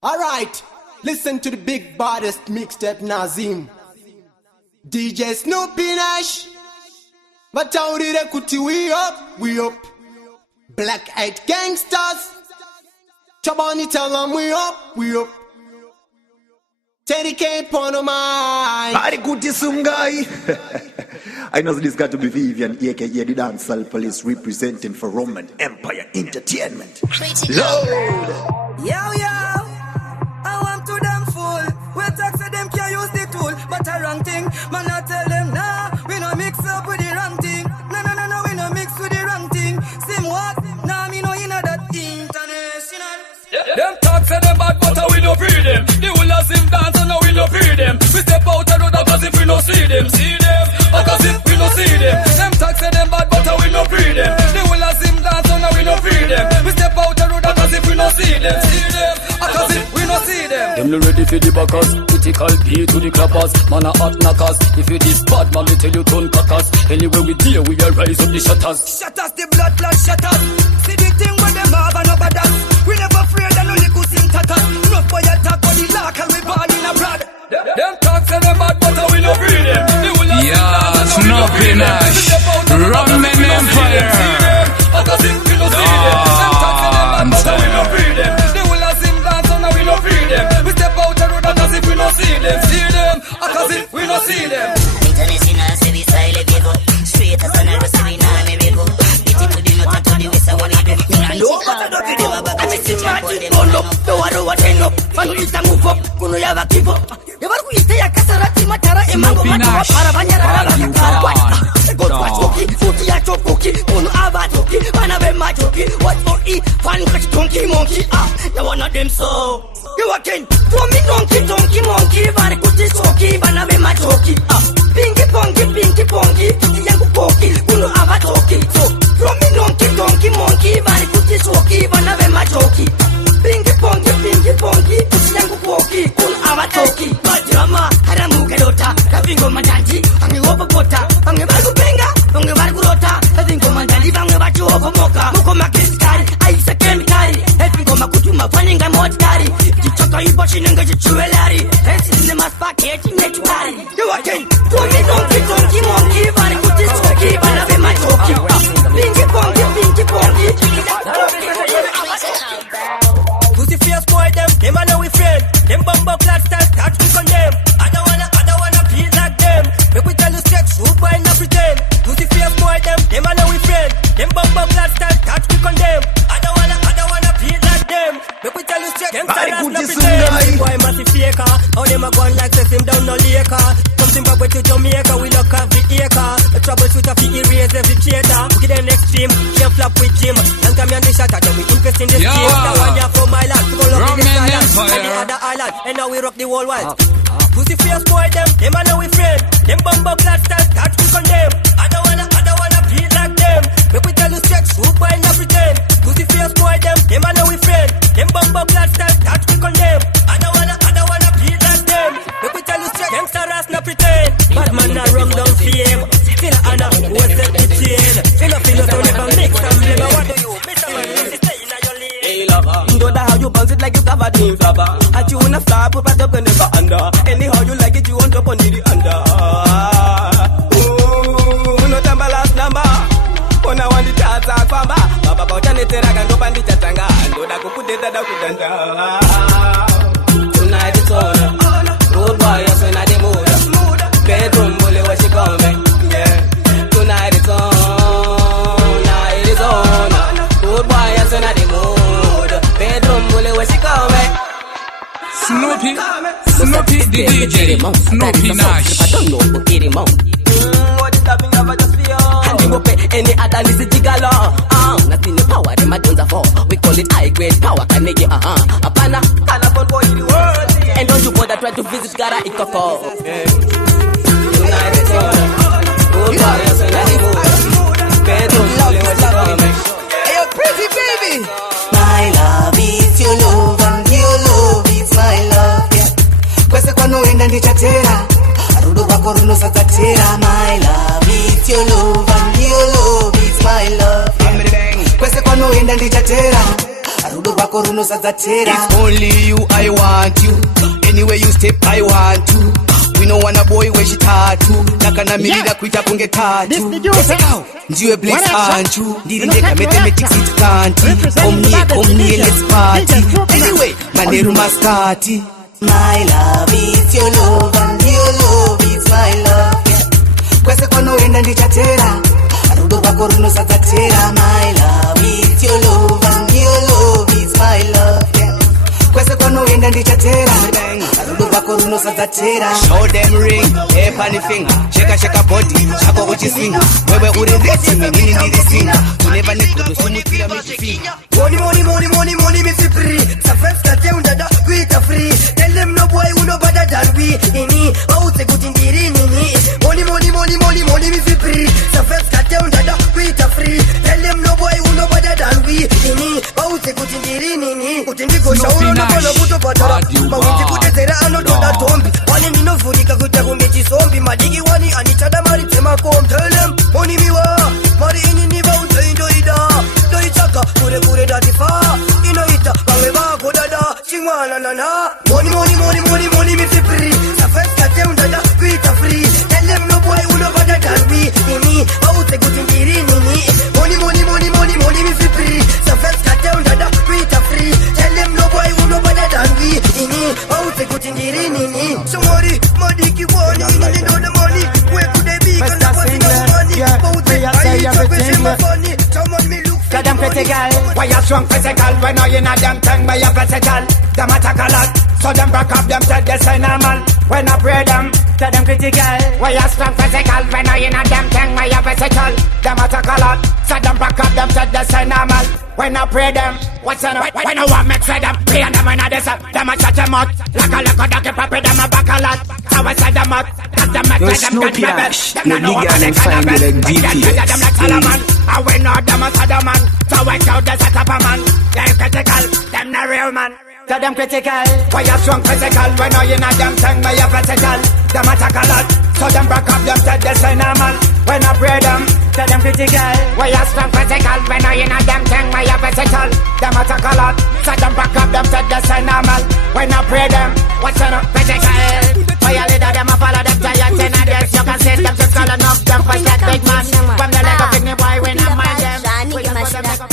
Alright, listen to the big baddest mixtape Nazim. DJ Snoopy Nash. But how did I put you? We up. Black Eyed Gangsters. Chabani tell them we up. Teddy K on the mind. Very good some guy. I know this got to be Vivian, aka the Dancehall Police, representing for Roman Empire Entertainment. Load. Yo. I want to them fool. We talk say them can't use the tool, but a wrong thing. Man, I tell them nah. We no mix up with the wrong thing. No, we no mix with the wrong thing. Same what? Nah, me no in that international. Them talk say them bad, but we no free them. The whole of them dance and we no free them. We step out the road as if we no see them. See them, as if we no see them. Them talk say them bad, but we no free them. The whole of them dance and we no free them. We step out the road as if we no see them. See them, as if we no see them. Them no ready for the backers. Critical P to the clappers. Man a hot knockers. If you this bad, man, me tell you turn crackers. Anyway we deal, we are rise up the shutters. Shutters, the blood shutters. See the thing when them have and over that. We never afraid and only good in tatters. No boy attack on the lock and we born in a brad. Them talk say them bad, but we no free them. Yeah, Snoopy Nash, Roman Empire. As if we no see them. Them talk say them bad, but we no free them. The whole of them dance and we no free them. We step out the road as if we no see them. See them, as if we no see them. International, say we style it, we go. Straight as an arrow, say we nah me we go. Beat it to the north and to the west, I want it. No matter the video, I make it mad. Hold up, no one what end up. Man, we just move up, kuno yava keep up. Never we stay a kasarati matara, emango matara, parabanya rara. Go watch okay, futi ya chokoki, kuno ava choki, manabe machoki. What for eat? Fan catch donkey monkey. The one of them so. You again, throw me donkey monkey, very good is choki, manabe machoki. Pinky pongy, tuti yangu poki, kuno ava choki. So, throw me donkey monkey, very good is choki, manabe machoki. Pinky pongy, tuti yangu poki, kuno ava choki. Drama, haramu kedota, kabingo majanji, angi opa pota, angi bargu penga, angi bargu rota, kabingo majanji, angi bachu opa moka, muko makistari, aisa kemikari, kabingo makutuma faninga motkari, jichaka iboshi nenga jichuelari, hesi ne maspaketi netari. You again, throw me donkey monkey, very good is choki, banabe machoki. Pinky pongy, pussy face boy them a know we friend, them bumbo clad start we condemn. I don't wanna feel like them. Make we tell you straight, shoot boy not pretend. Pussy face boy them a know we friend, them bumbo clad start we condemn. I don't wanna feel like them. Make we tell you straight, them start not pretend. Boy massive faker, how them a gone like say him down no laker. From Zimbabwe to Jamaica, we look at the acre. The troubleshooter fi erase every traitor. Look at them extreme, can't flop with Jim. Young come and the shatter, then we invest in this game. That one ya from my land, go look in this island and the other island, and now we rock the whole world. Pussy face boy them a know we friend. Them bumbo clad start we condemn. I don't wanna feel like them. Make we tell you straight, shoot boy not pretend. Pussy face boy them a know we friend. Them bumbo clad start we condemn. I don't wanna feel like them. Make we tell you straight, gangsta ass not pretend. Bad man not run down fame. Still a honor, what's that the chain? Feel so never mix and blame. What do you, Mr. Man, stay in your lane. Hey lover, know that how you bounce it like you covered in flabber. At you in a flap, put up and never under. Anyhow you like it, you want up on the under. Ooh, no tamba last number. When I want the chats are famba. Baba bauta netera can go bandi chatanga. Ando da kukudeta da kudanda. Tonight it's on. Road boys when I the mood. Bedroom bully where she coming. Yeah. Tonight it's on. Night is on. Road boys when I the mood. Bedroom bully where she coming. Snoopy the DJ, Snoopy Nash. I don't know who get him on. What is happening over just for you? And you go pay any other list of gigalo. Nothing the power them a done for. We call it high grade power. Can make it a banner. Can a boy in the world. And don't you bother try to visit Gara Ikoko. Tonight it's on. Goodbye, yes, and I move. Bedroom, only when you coming. Hey, you pretty baby. My love is your love and your love is my love, yeah. Kwese kwano enda ndichatera. Arudo wako runo satatera. My love is your love and your love is my love, yeah. Kwese kwano enda ndichatera. rudo rwako runosadzatera. It's only you, I want you. Anywhere you step, I want to. We no wanna boy we shitatu. Nakanamirira kuita kunge tatu. Ndiwe bless anchu. Ndirindeka mathematics it can't. Omni, let's party. Anyway, maneru maskati. My love is your love and your love is my love. Kwese kwanoenda ndichatera. Rudo rwako runosadzatera. My love is your love and your love is my love. Kwese kwanoenda ndichatera. Rudo rwako runosadzatera. Show them ring, tape on the finger. Shaka body, chako uchisinga. Wewe uri rich, mimi ndiri singa. Tuneva nikudu sumutira michifinga. Money, me free. Safes kate undada, kuita free. Tell them no boy who no better than we. Ini, auze kutindiri nini. Money, me free. Safes kate undada, kuita free. Tell them no boy who no better than we. Ini, auze kutindiri nini. Kutindiko shauro no kono kuto patara. Mawinti kutezera ano toda tombi. Wani nino furika kutaku mechi sombi. Madigi wani anichada mari tema kom. Tell them, money mi wa. Mari ini niva uta indoida. Doichaka, kure dati fa. Inoita, bawe bako dada. Chingwana na na. Money me free. Safes kate undada, kuita free. Tell them no boy who no better than we. Ini, auze kutindiri nini. Money me free. Safes kate undada, kuita free. Tell them no boy who no better than we. Ini, auze kutindiri nini. Somebody, madiki wani, ini know the money. Where could they be? Cause nobody knows money. I eat up with my funny. Someone me look for them critical. Why you strong physical? When you not them tongue, why you versatile? Them attack a lot. So them back up them said they say normal. When I pray them, tell them critical. Why you strong physical? When you not them tongue, why you versatile? Them attack a lot. So them back up them said they say normal. When I pray them, what's on up? When I want make say them, pray and them when I desert. Them a shut them out. Like a ducky puppy, them a back a lot. So I say them out. Cause them make say them get rebel. Them no want to say them them like Solomon. I win out them a Solomon. So I shout the set up a man. They're critical, them not real man. Tell them critical. Why you strong physical? When you not them tongue, why you vertical? Them attack a lot. So them back up them said they say normal. When I pray them, tell them critical. Why you strong physical? When you not them tongue, why you vertical? Them attack a lot. So them back up them said they say normal. When I pray them, what's on up critical? Why you leader them a follow them giants in a desk? You can see them to call enough them for that big man. From the leg of the boy when I mind them.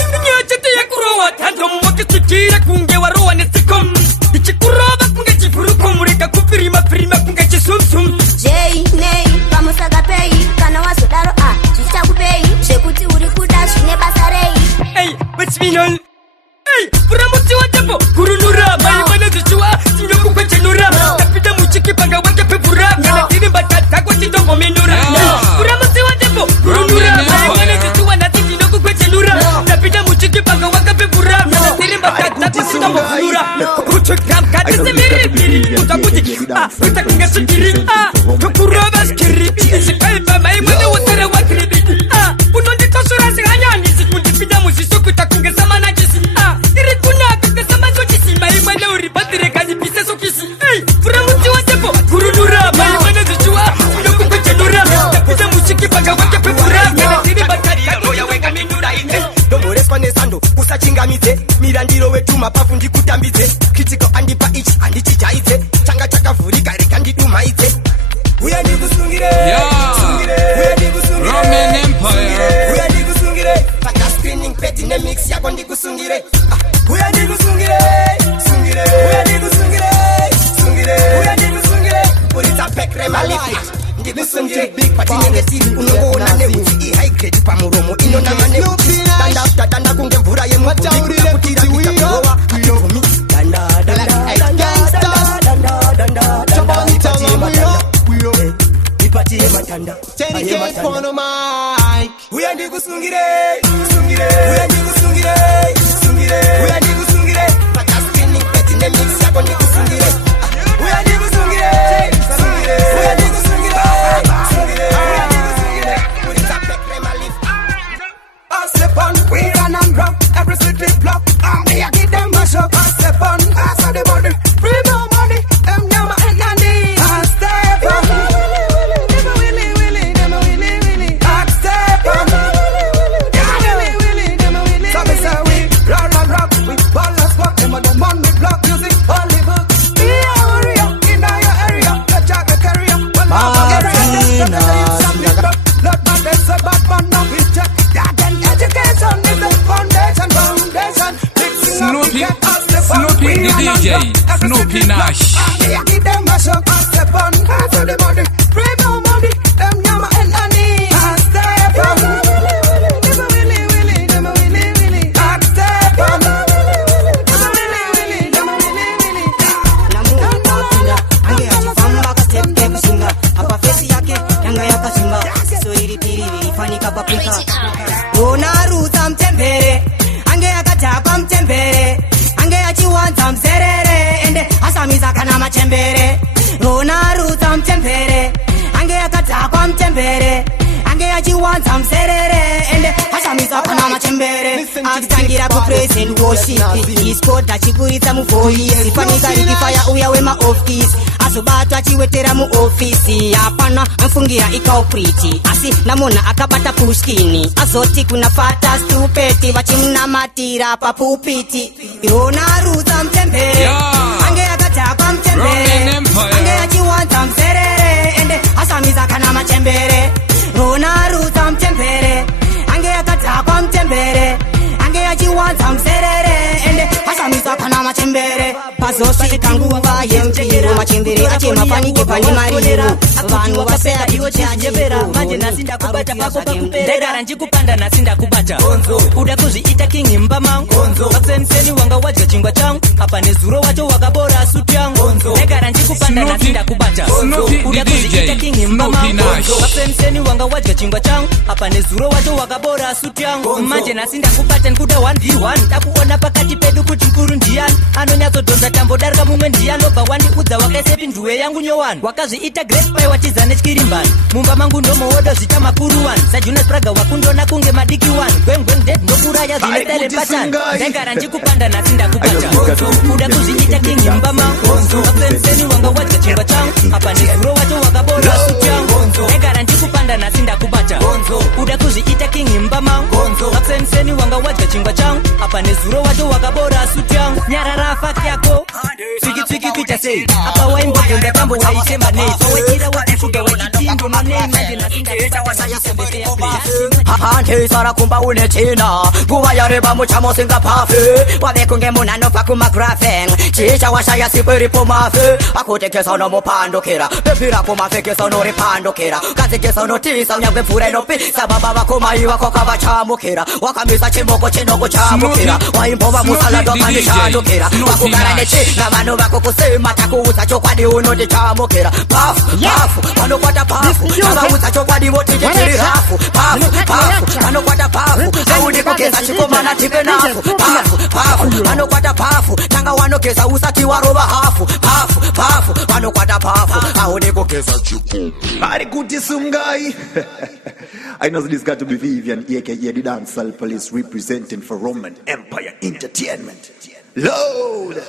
Kira kunge waroa nesikom Ichikurova kunge chifuruko Mureka kupirima kunge chisumsum Jay, nay, vamos agapei Kana wasodaro chichakupei Shekuti uri kudashi nebasarei Hey, what's me on? Hey, puramuti wa tempo Kurunura, maimana zichua Sinyoku kweche nura Tapida muchiki panga wake pepura Kana tiri batata kwa chidongo minura Puramuti wa tempo Kurunura, maimana zichua Nati sinyoku kweche nura Tapida muchiki panga wake pepura Kana tiri batata kwa chidongo minura Kuchukam kati semiri Utakuti, utakunga sukiri Kukurova skiri Sipaipa maimana utara wakribi Unondi kosura zihanyani Sikundipida musisoku takunga samana jisi Irikuna kuka samazo jisi Maimana uripatire kazi pise sokisi Furamuti wa tepo Kurunura Maimana zichua Sinyoku kweche nura Tapida mushiki paka wake pepura Kana tiri batata Roya weka minura Domo respane sando Usachingamize Mirandiro wetu mapafu ndikutambize Kitiko andipa ichi andichichaize Changa chakavurika reka ndidumaize Uya ndikusungire Uya ndikusungire Roman Empire Uya ndikusungire Paka spinning peti ne mix yako ndikusungire Uya ndikusungire Sungire Uya ndikusungire Sungire Uya ndikusungire Pulita pekre malifi ndikusungire Pati nenge siri unongo unane uti high grade pa muromo ino na mane Danda after danda kunge mvura ye mwacha urire kutira kitakurowa Kumi Danda Nipatie matanda Dedicate for the mic. Uya ndikusungire Sungire Uya ndikusungire Sungire Uya ndikusungire Paka Snoopy the DJ, Snoopy Nash. Give them a shock, step on, for the money, bring no money, them yama and honey. Step on, never willy, never willy. Step on, never willy, never willy. Namu apina, ange achifamba kastep kusinga. Apa face yake yanga yakasimba. So iri piri fani kabapika. Ona ruta mtembere, ange akachapa mtembere. Ange achiwanza mserere, ende asamiza kana machembere. Ona ruta mtembere, ange akatakwa mtembere. Ange achiwanza mserere, ende asamiza kana machembere. Akitangira ku praise and worship, iskota achikuritsa mu voice. Fanika rikifaya uya wema office. Asubatu achiwetera mu office. Apana mfungira ikao pretty. Asi namona akabata pushkini. Azoti kuna fata stupeti. Wachimna matira pa pupiti. Ona ruta mtembere, ange akatakwa mtembere. Ange achiwanza mserere, ende asamiza kana machembere. Ona ruta mtembere, ange akatakwa mtembere. Ange achiwanza mserere, ende asamiza kana machembere. Pazosi kanguva yemtiro machembere ache mafanike pani mariro. Vanhu wasera iwo chajebera. Manje nasinda kubata pako pakupera. Ndegara njikupanda nasinda kubata. Uda kuzviita king mbama. Pakusenseni wanga wadya chingwa changu. Apa nezuro wacho wakabora suti yangu. Ndegara njikupanda nasinda kubata. Uda kuzviita king mbama. Pakusenseni wanga wadya chingwa changu. Apa nezuro wacho wakabora suti yangu. Manje nasinda kubata nkuda 1v1. Takuona pakati pedu kuti nkuru ndiani. Anonyatsodonza tambo darika mumwe ndiani. Lobva wandikudza wakasepi nduwe yangu nyowani. Wakazviita great pie watiza nechikirimbani. Mumba mangu ndomowodo zita makuru wani. Sajunas Praga wakundona kunge madiki wani. Gweng dead ndokuraya zvine tele patani. Ndegara njikupanda nasinda kubata. Uda kuzviita king mbama. Wapenseni wanga wadya chingwa changu. Apa nezuro wacho wakabora suti yangu. Ndegara njikupanda nasinda kubata. Uda kuzviita king mbama. Wapenseni wanga wadya chingwa changu. Apa nezuro wacho wakabora suti yangu. Nyarara faki yako. Tsiki kuita sei. Apa waimbodzo ndakambo waisemba nei. Wachira wakushuga wachitindo manei. Manje nasinda kubata wasayasembete Hante sara kumba une china. Guva yareba muchamo singa pafe. Wave kunge munano fakuma grafen. Chicha washaya siperi pomafe. Akute kesa no mopando kera. Bepira pomafe kesa no repando kera. Kazi kesa no tisa unyagwe fure no pi. Sababa wakoma iwa kokava chamo kera. Wakamisa chimoko chinoko chamo kera. Waimpova musala dokani chando kera. Wakugara nechi na manu wako kusema takuuza chokwadi unodi chamo kera. Pafu, wano kwata pafu. Kama uza chokwadi wote jekiri rafu. Pafu, anokwata pafu. Saudi kukeza chikomana tipe nafu. Pafu, anokwata pafu. Tanga wanokeza usati waroba hafu. Pafu, anokwata pafu. Saudi kukeza chikomana. Ari kuti sumgai. I know this got to be Vivian, aka the Dancehall Police, representing for Roman Empire Entertainment. Load!